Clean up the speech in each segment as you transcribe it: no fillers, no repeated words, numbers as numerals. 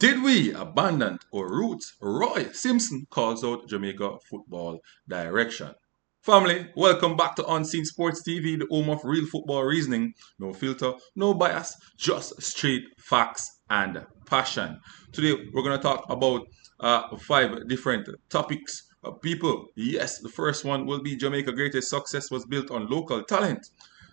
Did we abandon our roots? Roy Simpson calls out Jamaica football direction. Family, welcome back to Unseen Sports TV, the home of real football reasoning. No filter, no bias, just straight facts and passion. Today, we're going to talk about five different topics. People, yes, the first one will be Jamaica's greatest success was built on local talent.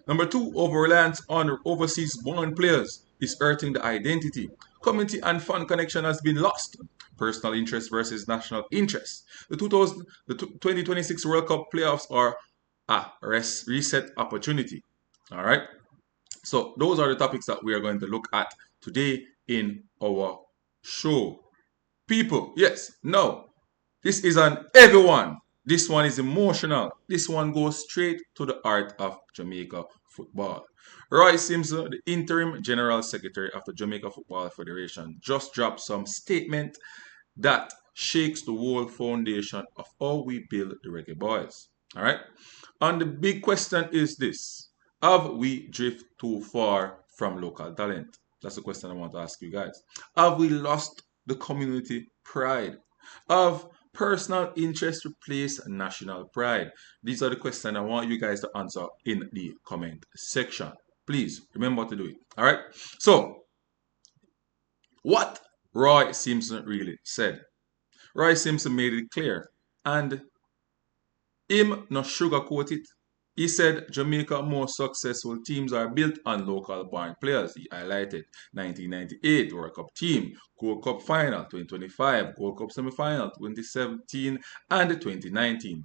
Number two, over reliance on overseas born players is hurting the identity. Community and fan connection has been lost. Personal interest versus national interest. The 2026 World Cup playoffs are a reset opportunity. All right. So those are the topics that we are going to look at today in our show. People, yes, no, this is an heavy one. This one is emotional. This one goes straight to the heart of Jamaica football. Roy Simpson, the interim general secretary of the Jamaica Football Federation, just dropped some statement that shakes the whole foundation of how we build the Reggae Boyz. All right. And the big question is this: have we drifted too far from local talent? That's the question I want to ask you guys. Have we lost the community pride? Have personal interest replaced national pride? These are the questions I want you guys to answer in the comment section. Please remember to do it. All right. So, what Roy Simpson really said. Roy Simpson made it clear, and him not sugarcoat it. He said Jamaica most successful teams are built on local born players. He highlighted 1998 World Cup team, Gold Cup final 2025, Gold Cup semi-final 2017 and 2019.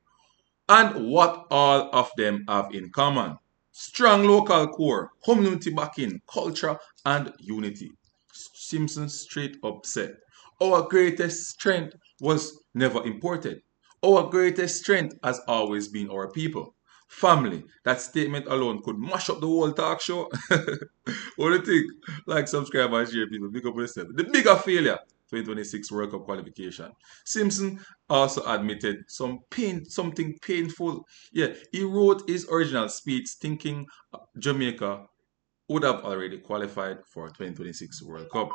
And what all of them have in common: strong local core, community backing, culture, and unity. Simpson straight up said, our greatest strength was never imported. Our greatest strength has always been our people. Family. That statement alone could mash up the whole talk show. What do you think? Like, subscribe, and share, people. Big up yourself. The bigger failure, 2026 World Cup qualification. Simpson also admitted something painful. Yeah, he wrote his original speech thinking Jamaica would have already qualified for 2026 World Cup.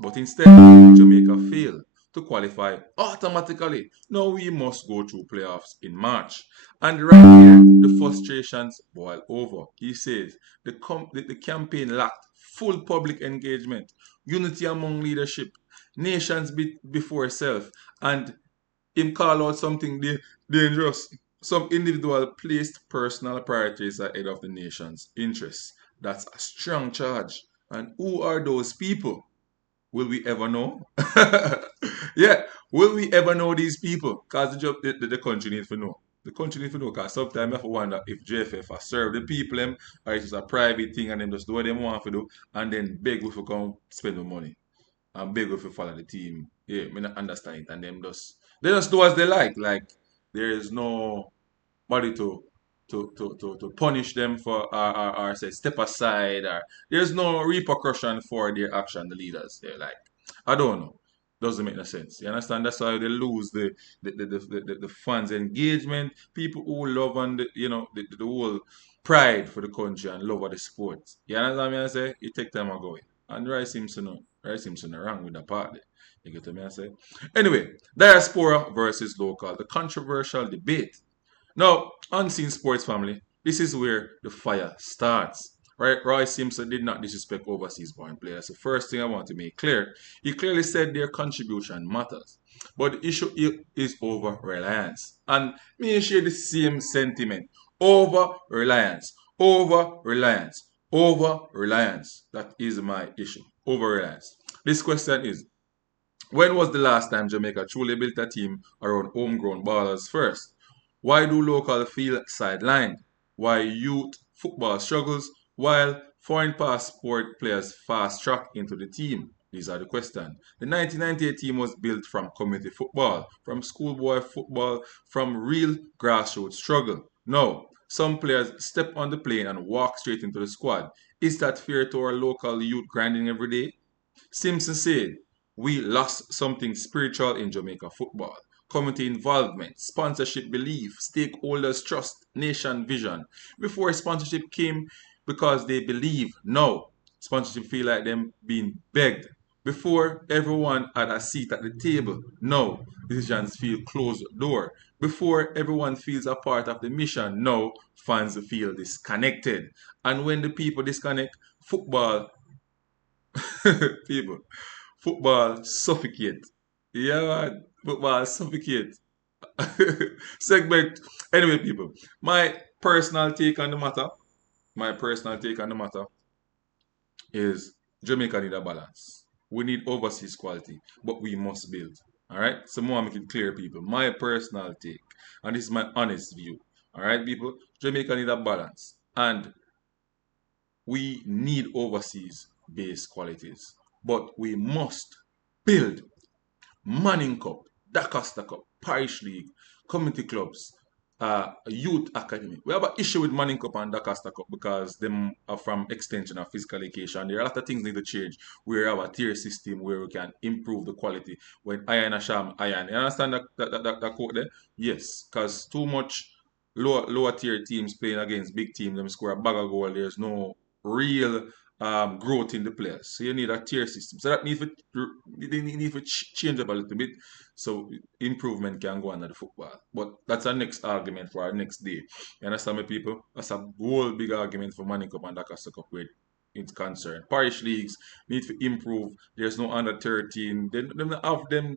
But instead, Jamaica failed to qualify automatically. Now we must go through playoffs in March. And right here, the frustrations boil over. He says the campaign lacked full public engagement, unity among leadership, nations before self, and him call out something dangerous. Some individual placed personal priorities ahead of the nation's interests. That's a strong charge. And who are those people? Will we ever know? Yeah, will we ever know these people? Because the country needs to know. The country needs to know, because sometimes I have to wonder if JFF has served the people them, or it's just a private thing and them just do what they want to do and then beg if we come spend the money and beg if we follow the team. Yeah, me not understand it. And them just they just do as they like. Like there is no body to punish them for or say step aside, or there's no repercussion for their action, the leaders. They're like, I don't know. Doesn't make no sense. You understand? That's why they lose the fans' engagement. People who love and the whole pride for the country and love of the sport. You understand me? I say it take time ago. And Rice seems to know wrong with the party. You get what me I say? Anyway, diaspora versus local, the controversial debate. Now, unseen sports family, this is where the fire starts. Right? Roy Simpson did not disrespect overseas born players. The first thing I want to make clear, he clearly said their contribution matters. But the issue is over reliance. And me share the same sentiment. Over reliance. Over reliance. Over reliance. That is my issue. Over reliance. This question is, when was the last time Jamaica truly built a team around homegrown ballers first? Why do local feel sidelined? Why youth football struggles while foreign passport players fast track into the team? These are the questions. The 1998 team was built from community football, from schoolboy football, from real grassroots struggle. No, some players step on the plane and walk straight into the squad. Is that fair to our local youth grinding every day? Simpson said, we lost something spiritual in Jamaica football. Community involvement, sponsorship belief, stakeholders trust, nation vision. Before sponsorship came because they believe. Now, sponsorship feel like them being begged. Before, everyone had a seat at the table. Now, decisions feel closed door. Before, everyone feels a part of the mission. Now, fans feel disconnected. And when the people disconnect, football, people, football suffocate. Yeah, man. Football suffocate. Segment. Anyway, people, my personal take on the matter, my personal take on the matter is Jamaica need a balance. We need overseas quality, but we must build. All right. So more make it clear, people. My personal take, and this is my honest view. All right, people. Jamaica need a balance, and we need overseas based qualities, but we must build Manning Cup, Dacosta Cup, Parish League, community clubs, youth academy. We have an issue with Manning Cup and Dacosta Cup because them are from extension of physical education. There are a lot of things need to change. We have a tier system where we can improve the quality. When Iron Asham, Iron. You understand that quote there? Yes, because too much lower tier teams playing against big teams, them score a bag of goal. There's no real growth in the players. So you need a tier system. So that needs to change up a little bit so improvement can go on at the football. But that's our next argument for our next day. You understand me, people? That's a whole big argument for Manning Cup and Dakasta Cup where it's concerned. Parish leagues need to improve. There's no under 13. They don't have them,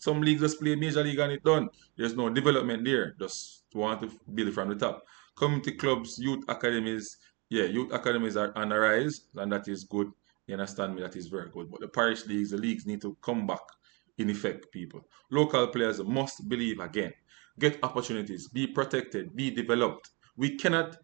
some leagues just play major league and it done. There's no development there. Just want to build it from the top. Community clubs, youth academies, yeah, youth academies are on the rise, and that is good. You understand me? That is very good. But the parish leagues, the leagues need to come back in effect, people. Local players must believe again, get opportunities, be protected, be developed. We cannot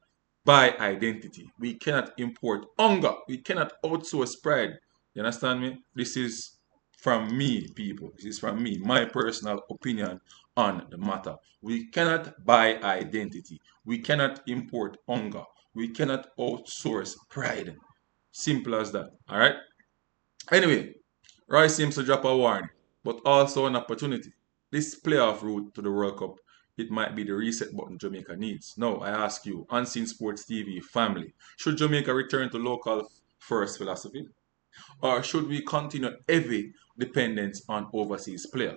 buy identity. We cannot import hunger. We cannot outsource pride. You understand me? This is from me, people. This is from me, my personal opinion on the matter. We cannot buy identity. We cannot import hunger. We cannot outsource pride. Simple as that. All right. Anyway, Roy Simpson drop a warning, but also an opportunity. This playoff route to the World Cup, it might be the reset button Jamaica needs. Now, I ask you, Unseen Sports TV family, should Jamaica return to local first philosophy? Or should we continue heavy dependence on overseas player?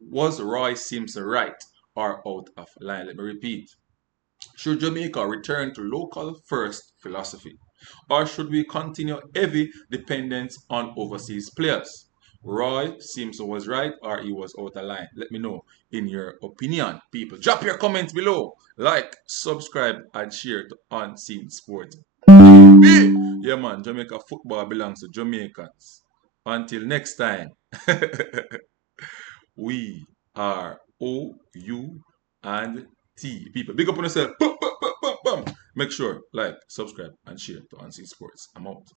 Was Roy Simpson right or out of line? Let me repeat. Should Jamaica return to local first philosophy? Or should we continue heavy dependence on overseas players? Roy Simpson was right or he was out of line. Let me know in your opinion, people. Drop your comments below. Like, subscribe, and share to Unseen Sports. Yeah, man, Jamaica football belongs to Jamaicans. Until next time, we are O, U, and T. People, big up on yourself. Boom, boom, boom, boom, boom. Make sure, like, subscribe, and share to Unseen Sports. I'm out.